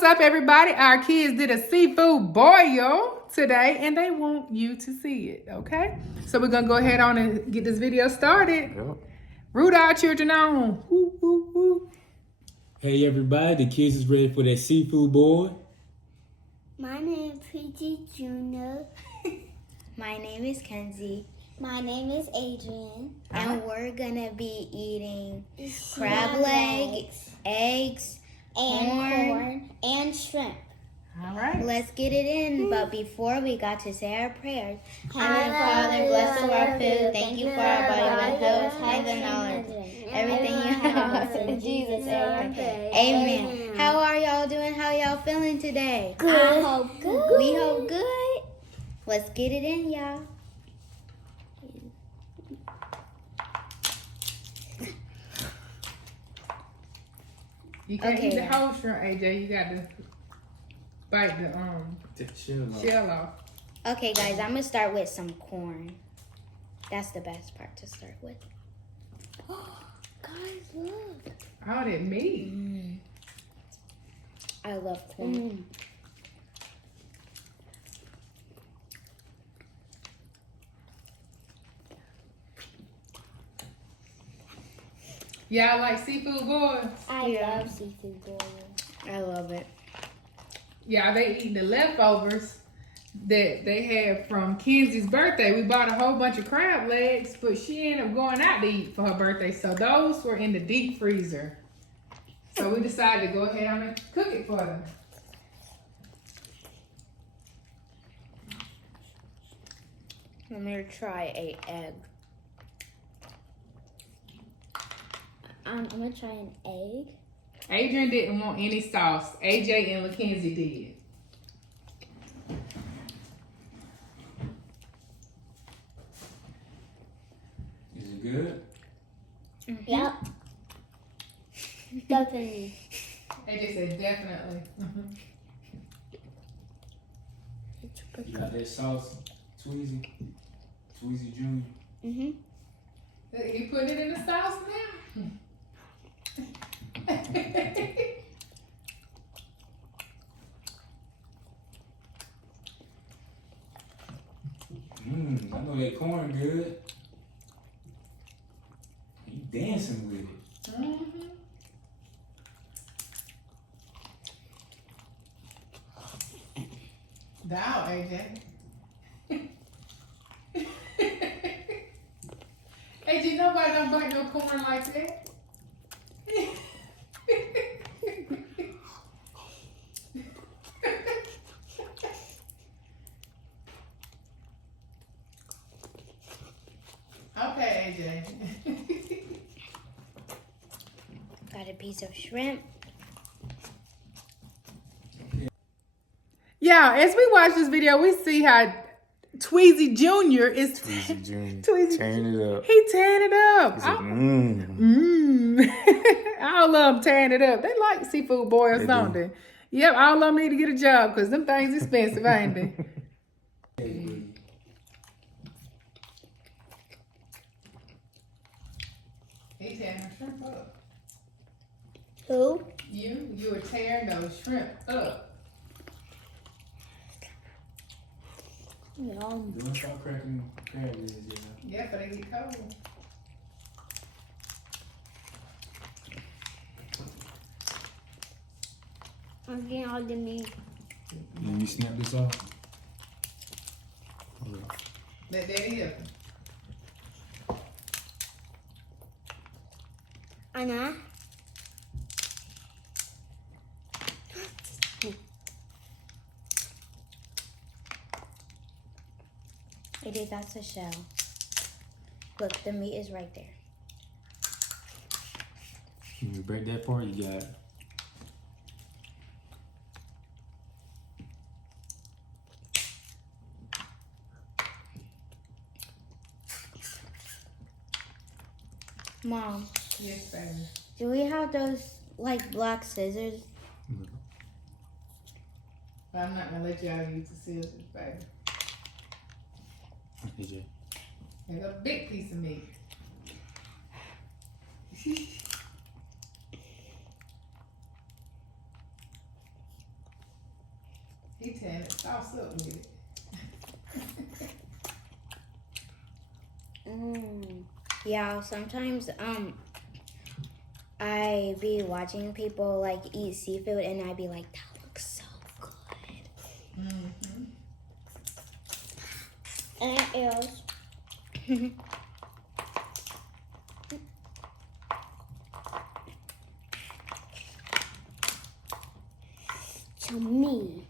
what's up, everybody? Our kids did a seafood boil today, and they want you to see it, okay? So we're gonna go ahead on and get this video started. Yep. Root our children on. Woo, woo, woo. Hey everybody, the kids is ready for that seafood boil. My name is Preeti Jr. My name is Kenzie, My name is Adrian. and we're gonna be eating crab legs, eggs, and corn. corn and shrimp. All right. Let's get it in. But before we got to say our prayers. Heavenly Father, bless our food. Thank you for our body, health, health, and knowledge. Everything you have in Jesus' name. Amen. How are y'all doing? How y'all feeling today? I hope good. We hope good. Let's get it in, y'all. You can't eat the Okay. whole shrimp, AJ. You got to bite the Take the shell off. shell off. Okay, guys, I'm gonna start with some corn. That's the best part to start with. Guys, look. All that meat. I love corn. Y'all like seafood boils? I Yeah. love seafood boil. I love it. Yeah, they eating the leftovers that they had from Kenzie's birthday. We bought a whole bunch of crab legs, but she ended up going out to eat for her birthday. So those were in the deep freezer. So we decided to go ahead and cook it for them. I'm gonna try a egg. I'm gonna try an egg. Adrian didn't want any sauce. AJ and Mackenzie did. Is it good? Yep. Definitely. AJ said definitely. You got that sauce, Tweezy? Tweezy Jr. Mhm. He put it in the sauce now. I know that corn good. You dancing with it. Mhm. Down, AJ. AJ, nobody don't bite no corn like that. Okay, AJ. Got a piece of shrimp. Yeah, as we watch this video, we see how Tweezy Jr. is Tweezy Jr. Tweezy Tearing it up. He tearing it up. He's like, All of them tearing it up. They like seafood boils, They don't do. they? Yep, all of them need to get a job because them things expensive, ain't they? He tearing the shrimp up. Who? You were tearing those shrimp up. Yum. Don't start cracking crab legs, Yeah, but they get cold. I'm getting all the meat. Let me snap this off. Let that is. Anna. It is, that's a shell. Look, the meat is right there. You break that part, you got Mom, Yes, baby. do we have those like black scissors? But I'm not gonna let y'all use the scissors, baby. AJ. There's a big piece of meat. He tearing the sauce up with it. Yeah, sometimes I be watching people like eat seafood and I be like, that looks so good. Mm-hmm. And eels. To me.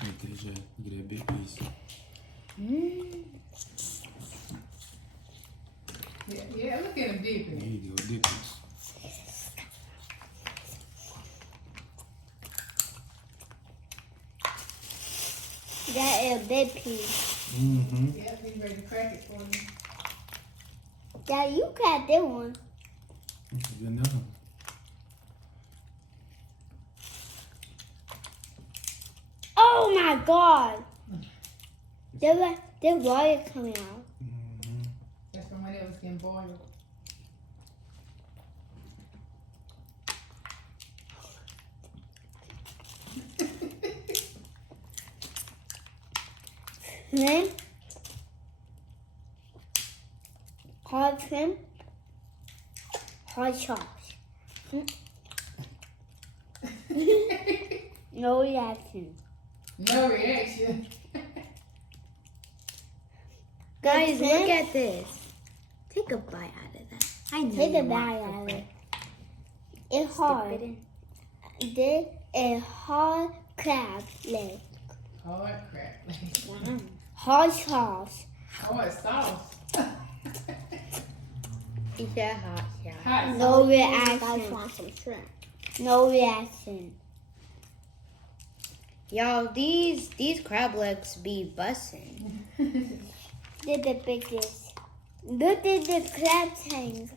Right there, Jack. Look at that big piece. Yeah, look at him dipping. There you go, dip it. That is a big piece. Mm-hmm. Yeah, he's ready to crack it for you. Dad, you got that one. Good enough. Oh my god. There's water coming out. Mm-hmm. That's from when it was getting boiled. Shrimp. Hard shrimp. Hard chops. No reaction. No reaction. Guys, That's look it? at this. Take a bite out of that. I know Take you a want bite for out of it. breakfast. It's Dip hard. it in. This is hard crab leg. Hard crap. Hard sauce. Hard sauce. Eat that hot shot. Hot No sauce. reaction. want some shrimp. No reaction. Y'all, these crab legs be bussin'. They're the biggest. Look at the crab tank.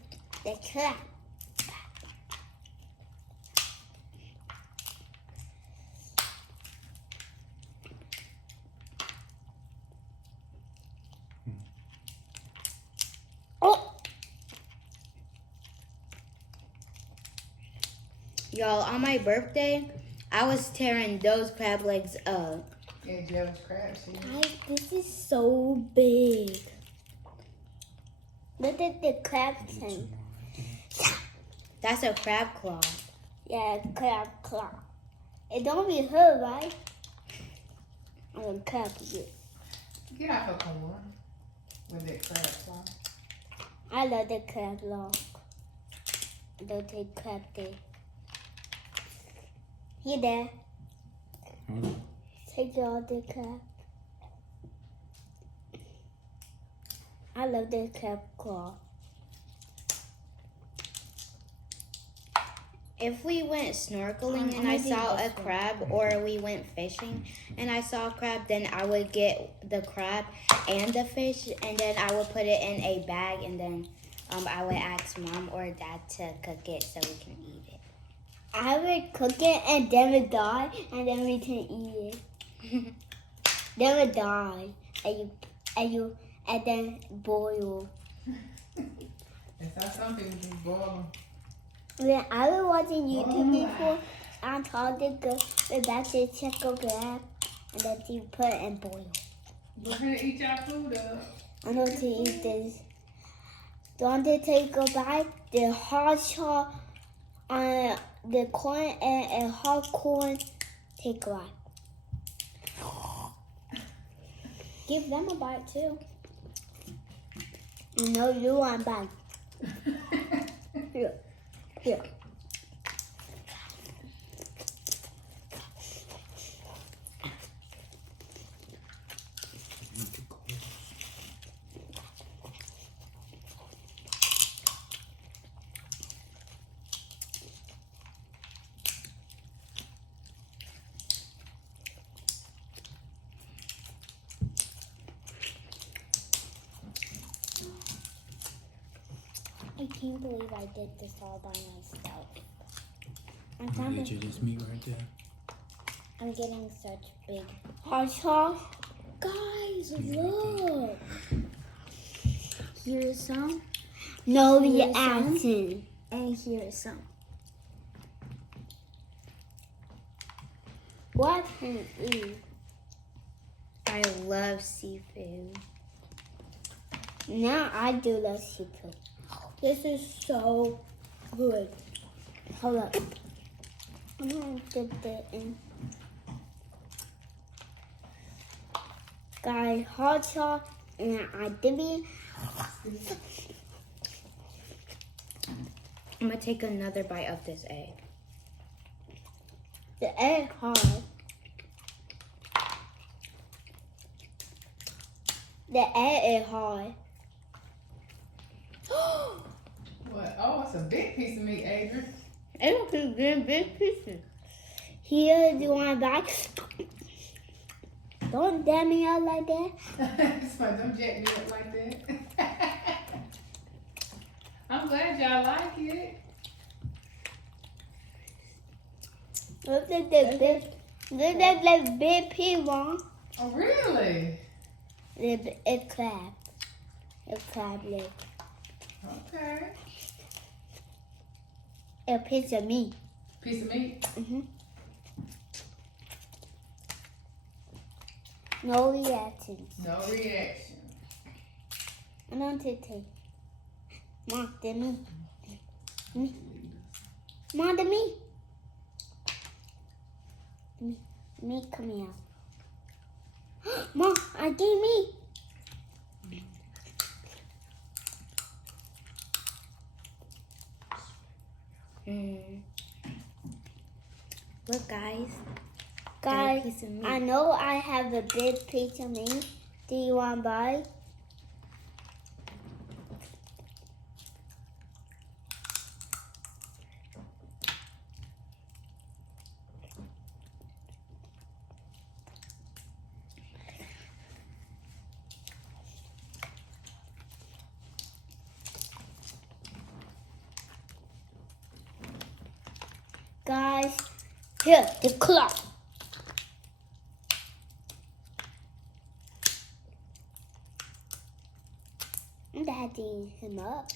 The crab. Oh, Y'all, on my birthday, I was tearing those crab legs up. Yeah, Joe's crab shit. guys, this is so big. Look at the crab tank. That's a crab claw. Yeah, crab claw. It don't be hurt, right? I'm crab it. Get off her corn with that crab claw. I love the crab log. I don't take crab day. Here, Dad. Hold on. Take all the crab. I love the crab claw. If we went snorkeling and I saw a crab, or we went fishing and I saw a crab, then I would get the crab and the fish, and then I would put it in a bag, and then I would ask Mom or Dad to cook it so we can eat it. I would cook it and then we die and then we can eat it. Then we die and then boil. That's how some people do boil When I was watching YouTube before, I told the girl that they check a crab and then you put it in boil. them. Go ahead and eat your food up. I know to eat this. Don't they take a bite? The hard shell on the corn and a hard corn. Take a bite. Give them a bite too. No, you want a bite. Here. Here. I can't believe I did this all by myself. I'll get you this meat right there. I'm getting such big hot sauce. Guys, look. Here's some, No Here's reaction. and here's some. What can you eat? I love seafood. Now I do love seafood. This is so good. Hold up. I'm gonna dip that in. Guys, hot sauce and I dip it. I'm gonna take another bite of this egg. The egg hard. The egg is hard. What? Oh, it's a big piece of meat, Adrian. It's a good big pieces. Here, do you want to bite? Don't dab me out like that. It's like, don't jack me up like that. I'm glad y'all like it. Look at the big pea one. Oh, really? It's crab. It's crab leg. Okay. A piece of meat. Piece of meat? Mm-hmm. No reaction. No reaction. I don't take. Mom, the meat. Mom, the meat. Meat coming out. Mom, I gave meat. Look, guys. Guys, piece of meat. I know I have a big piece of meat. Do you want to buy? Guys, here, the clock. I'm daddying him up.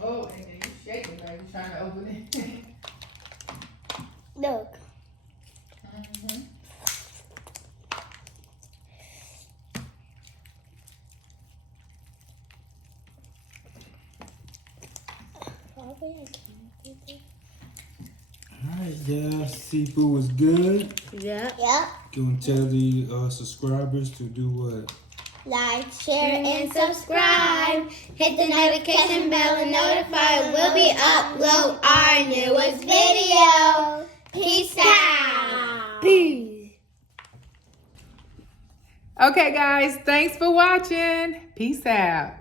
Oh, and then you shaking, baby, trying to open it. Look. Mm-hmm. Alright, yeah, seafood was good. Yeah. Yep. Gonna tell the subscribers to do what? Like, share, and subscribe. Hit the notification bell and notify when we'll be upload our newest video. Peace out. Peace. Okay, guys, thanks for watching. Peace out.